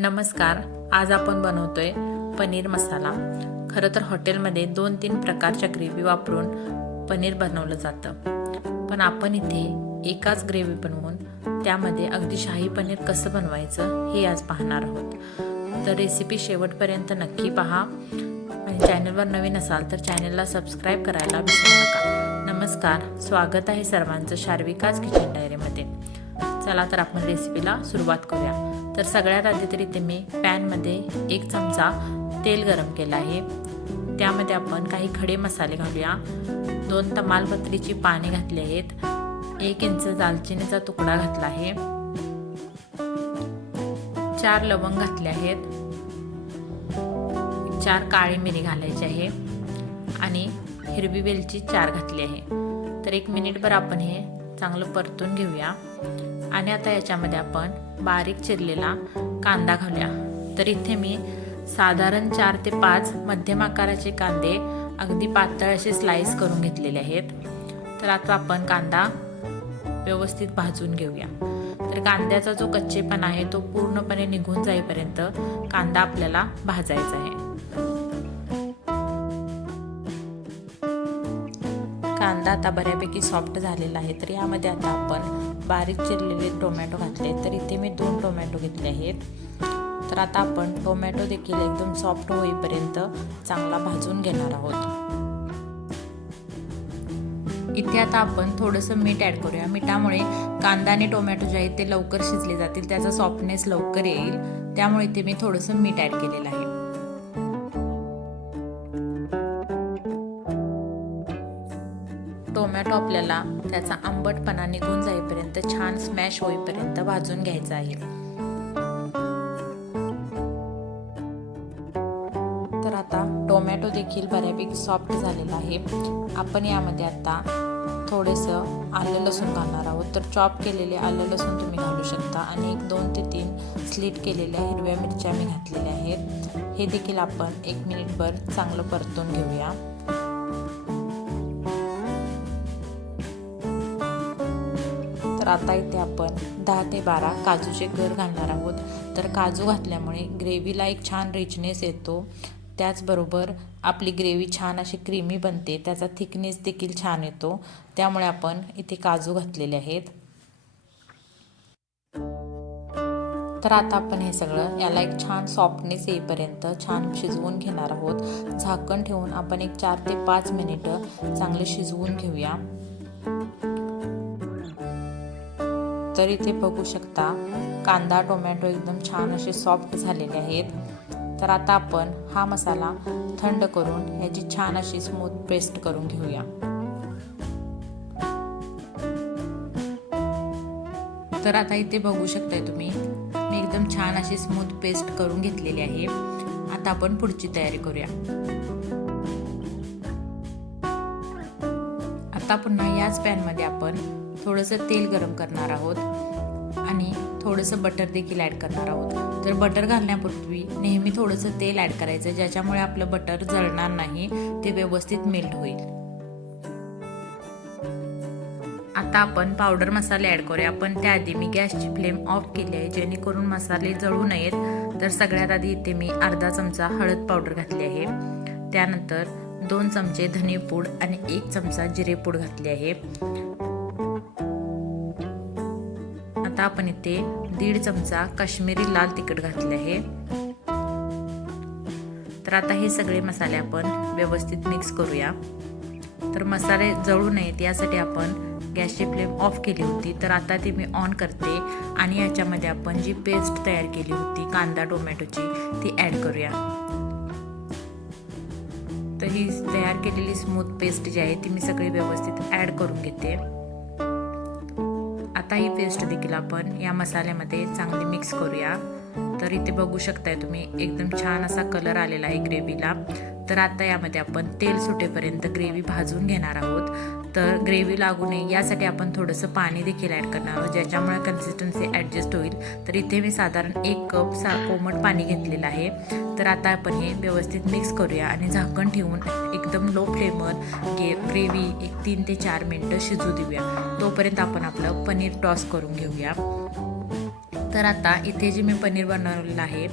नमस्कार आज आपण बनवतोय पनीर मसाला. खरं तर हॉटेलमध्ये दोन तीन प्रकारच्या ग्रेव्ही वापरून पनीर बनवलं जातं. पण आपण इथे एकाच ग्रेव्ही बनवून त्यामध्ये अगदी शाही पनीर कसं बनवायचं हे आज पाहणार आहोत. तर रेसिपी शेवटपर्यंत नक्की पहा. आणि चॅनलवर नवीन असाल तर चॅनलला सबस्क्राईब करायला विसरू नका. नमस्कार स्वागत आहे सर्वांचं शार्विकाज किचन डायरीमध्ये चला तर आपण रेसिपीला सुरुवात करूया. तर सगळ्यात आधी तरी ते मी पॅनमध्ये एक चमचा तेल गरम केलं आहे. त्यामध्ये आपण काही खडे मसाले घालूया. दोन तमालपत्रीची पाने घातली आहेत. एक इंच दालचिनीचा तुकडा घातला आहे. चार लवंग घातले आहेत. चार काळी मिरी घालायची आहे. आणि हिरवी वेलची चार घातली आहे. तर एक मिनिटभर आपण हे चांगलं परतून घेऊया. आणि आता याच्यामध्ये आपण बारीक चिरलेला कांदा घालूया. तर इथे मी साधारण चार ते पाच मध्यम आकाराचे कांदे अगदी पातळ असे स्लाईस करून घेतलेले आहेत. तर आता आपण कांदा व्यवस्थित भाजून घेऊया. तर कांद्याचा जो कच्चेपणा आहे तो पूर्णपणे निघून जाईपर्यंत कांदा आपल्याला भाजायचा आहे. कांदा आता बऱ्यापैकी सॉफ्ट झालेला आहे. तर यामध्ये आता आपण बारीक चिरलेले टोमॅटो घातले. तर इथे मी दोन टोमॅटो घेतले आहेत. तर आता आपण टोमॅटो देखील एकदम सॉफ्ट होईपर्यंत चांगला भाजून घेणार आहोत. इथे आता आपण थोडंसं मीठ ॲड करूया. मिठामुळे कांदा आणि टोमॅटो जे आहेत ते लवकर शिजले जातील. त्याचा सॉफ्टनेस लवकर येईल. त्यामुळे इथे मी थोडंसं मीठ ॲड केलेलं आहे. टोमॅटो आपल्याला त्याचा आंबटपणा निघून जाईपर्यंत छान स्मॅश होईपर्यंत भाजून घ्यायचा आहे. तर आता टोमॅटो देखील बऱ्यापैकी सॉफ्ट झालेला आहे. आपण यामध्ये आता थोडंसं आलं लसूण घालणार आहोत. तर चॉप केलेले आलं लसूण तुम्ही घालू शकता आणि एक दोन ते तीन स्लीट केलेल्या हिरव्या मिरच्या मी घातलेल्या आहेत. हे देखील आपण एक मिनिटभर चांगलं परतून घेऊया. तर आता इथे आपण दहा ते बारा काजूचे गर घालणार आहोत. तर काजू घातल्यामुळे ग्रेव्हीला एक छान रिचनेस येतो. त्याचबरोबर आपली ग्रेव्ही छान अशी क्रीमी बनते. त्याचा थिकनेस देखील छान येतो. त्यामुळे आपण इथे काजू घातलेले आहेत. तर आता आपण हे सगळं याला एक छान सॉफ्टनेस येईपर्यंत छान शिजवून घेणार आहोत. झाकण ठेवून आपण एक चार ते पाच मिनिटं चांगले शिजवून घेऊया. तर इथे बघू शकता. कांदा टोमॅटो एकदम छान असे सॉफ्ट झालेले आहेत. तर आता आपण हा मसाला थंड करून ह्याची छान अशी स्मूथ पेस्ट करून घेऊया. तर आता इथे बघू शकताय तुम्ही मी एकदम छान अशी स्मूथ पेस्ट करून घेतलेली आहे. आता आपण पुढची तयारी करूया. आता पुन्हा याच पॅनमध्ये आपण थोडंसं तेल गरम करणार आहोत आणि थोडंसं बटर देखील ॲड करणार आहोत. तर बटर घालण्यापूर्वी नेहमी थोडंसं तेल ॲड करायचं ज्याच्यामुळे आपलं बटर जळणार नाही ते व्यवस्थित मेल्ट होईल. आता आपण पावडर मसाले ॲड करूया. पण त्याआधी मी गॅसची फ्लेम ऑफ केली आहे जेणेकरून मसाले जळू नयेत. तर सगळ्यात आधी इथे मी अर्धा चमचा हळद पावडर घातली आहे. त्यानंतर दोन चमचे धनेपूड आणि एक चमचा जिरेपूड घातली आहे. आता आपण इथे दीड चमचा काश्मीरी लाल तिखट घातले आहे. तर आता हे सगळे मसाले आपण व्यवस्थित मिक्स करूया. तर मसाले जळू नयेत यासाठी आपण गॅसची फ्लेम ऑफ केली होती. तर आता ती मी ऑन करते आणि याच्यामध्ये आपण जी पेस्ट तयार केली होती कांदा टोमॅटोची ती ॲड करूया. तर ही तयार केलेली स्मूथ पेस्ट जी आहे ती मी सगळी व्यवस्थित ॲड करून घेते. आता ही पेस्ट देखील आपण या मसाल्यामध्ये चांगली मिक्स करूया. तर इथे बघू शकताय तुम्ही एकदम छान असा कलर आलेला आहे ग्रेव्हीला तर आता यामध्ये आपण तेल सुटेपर्यंत ग्रेव्ही भाजून घेणार आहोत. तर ग्रेव्ही लागू नये. यासाठी आपण थोडंसं पाणी देखील ॲड करणार आहोत. ज्याच्यामुळे कन्सिस्टन्सी ॲडजस्ट होईल. तर इथे मी साधारण एक कप सा कोमट पाणी घेतलेलं आहे. तर आता आपण हे व्यवस्थित मिक्स करूया आणि झाकण ठेवून एकदम लो फ्लेमवर गे ग्रेव्ही एक तीन ते चार मिनटं शिजू देऊया. तोपर्यंत आपण आपलं पनीर टॉस करून घेऊया. तर आता इथे जे मी पनीर बनवलेलं आहे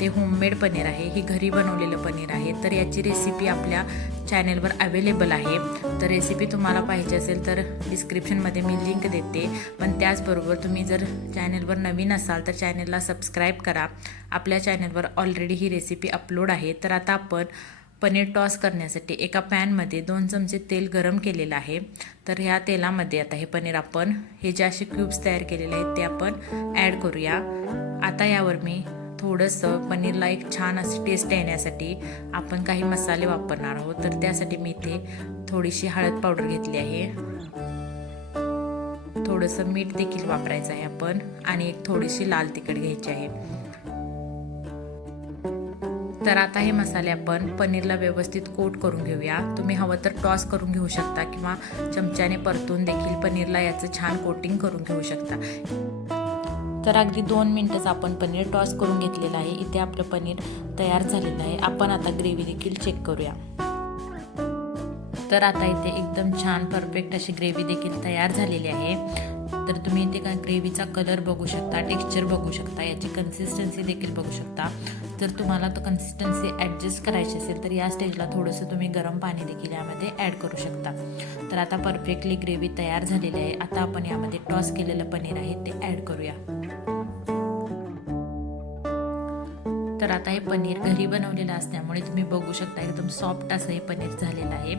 ते होममेड पनीर आहे. ही घरी बनवलेलं पनीर आहे. तर याची रेसिपी आपल्या चॅनेलवर अवेलेबल आहे. तर रेसिपी तुम्हाला पाहिजे असेल तर डिस्क्रिप्शनमध्ये मी लिंक देते. पण त्याचबरोबर तुम्ही जर चॅनेलवर नवीन असाल तर चॅनेलला सबस्क्राईब करा. आपल्या चॅनेलवर ऑलरेडी ही रेसिपी अपलोड आहे. तर आता आपण पनीर टॉस करण्यासाठी एका पॅनमध्ये दोन चमचे तेल गरम केलेलं आहे. तर ह्या तेलामध्ये आता हे पनीर आपण हे जे असे क्यूब्स तयार केलेले आहेत ते आपण ॲड करूया. आता यावर मी थोडंसं पनीरला एक छान अशी टेस्ट येण्यासाठी आपण काही मसाले वापरणार आहोत. तर त्यासाठी मी इथे थोडीशी हळद पावडर घेतली आहे. थोडंसं मीठ देखील वापरायचं आहे आपण आणि एक थोडीशी लाल तिखट घ्यायची आहे. तर आता हे मसाले आपण पनीरला व्यवस्थित कोट करून घेऊया. तुम्ही हवं तर टॉस करून घेऊ शकता किंवा चमच्याने परतून देखील पनीरला याचं छान कोटिंग करून घेऊ शकता. तर अगदी दोन मिनटंच आपण पनीर टॉस करून घेतलेलं आहे. इथे आपलं पनीर तयार झालेलं आहे. आपण आता ग्रेव्ही देखील चेक करूया. तर आता इथे एकदम छान परफेक्ट अशी ग्रेव्ही देखील तयार झालेली आहे. तर तुम्ही इथे ग्रेव्हीचा कलर बघू शकता टेक्स्चर बघू शकता याची कन्सिस्टन्सी देखील बघू शकता. जर तुम्हाला तो कन्सिस्टन्सी ॲडजस्ट करायची असेल तर या स्टेजला थोडंसं तुम्ही गरम पाणी देखील यामध्ये ॲड करू शकता. तर आता परफेक्टली ग्रेव्ही तयार झालेली आहे. आता आपण यामध्ये टॉस केलेलं पनीर आहे ते ॲड करूया. तर आता हे पनीर घरी बनवलेलं असल्यामुळे तुम्ही बघू शकता एकदम सॉफ्ट असं हे पनीर झालेलं आहे.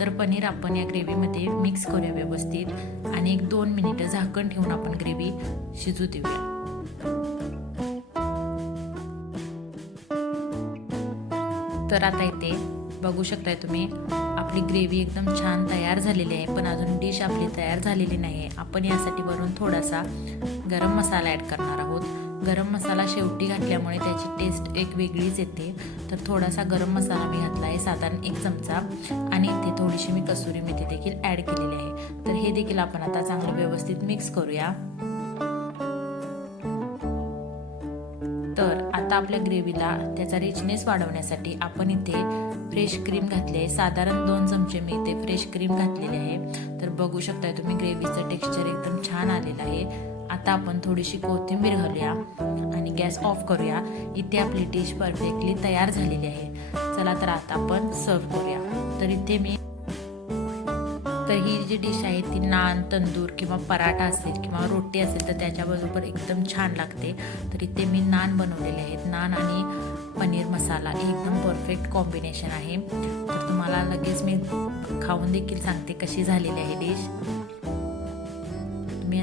तर पनीर आपण या ग्रेव्हीमध्ये मिक्स करूया व्यवस्थित आणि एक दोन मिनिटं झाकण ठेवून आपण ग्रेव्ही शिजू देऊया. तर आता इथे बघू शकताय तुम्ही आपली ग्रेव्ही एकदम छान तयार झालेली आहे पण अजून डिश आपली तयार झालेली नाही आहे आपण यासाठी वरून थोडासा गरम मसाला ॲड करणार आहोत. गरम मसाला शेवटी घातल्यामुळे त्याची टेस्ट एक वेगळीच येते. तर थोडासा गरम मसाला मी घातला आहे साधारण एक चमचा. आणि इथे थोडीशी मी कसुरी मेथी देखील ॲड केलेली आहे. तर हे देखील आपण आता चांगलं व्यवस्थित मिक्स करूया. तर आता आपल्या ग्रेव्हीला त्याचा रिचनेस वाढवण्यासाठी आपण इथे फ्रेश क्रीम घातली आहे. साधारण दोन चमचे मी इथे फ्रेश क्रीम घातलेली आहे. तर बघू शकताय तुम्ही ग्रेव्हीचं टेक्स्चर एकदम छान आलेलं आहे. आता आपण थोडीशी कोथिंबीर घालूया आणि गॅस ऑफ करूया. इथे आपली डिश परफेक्टली तयार झालेली आहे. चला तर आता आपण सर्व करूया. तर इथे मी तर ही जी डिश आहे ती नान तंदूर किंवा पराठा असेल किंवा रोटी असेल तर त्याच्याबरोबर एकदम छान लागते. तर इथे मी नान बनवलेले आहेत. नान आणि पनीर मसाला एकदम परफेक्ट कॉम्बिनेशन आहे. तर तुम्हाला लगेच मी खाऊन देखील सांगते कशी झालेली आहे डिश.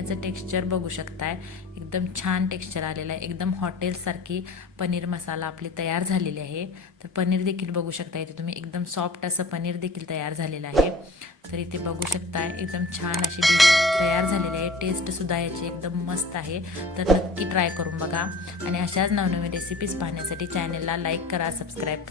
याचं टेक्स्चर बघू शकताय. एकदम छान टेक्स्चर आलेलं आहे. एकदम हॉटेलसारखी पनीर मसाला आपली तयार झालेली आहे. तर पनीर देखील बघू शकता इथे तुम्ही. एकदम सॉफ्ट असं पनीर देखील तयार झालेलं आहे. तर इथे बघू शकताय एकदम छान अशी डिश तयार झालेली आहे. टेस्टसुद्धा याची एकदम मस्त आहे. तर नक्की ट्राय करून बघा. आणि अशाच नवनवीन रेसिपीज पाहण्यासाठी चॅनलला लाईक करा सबस्क्राईब करा.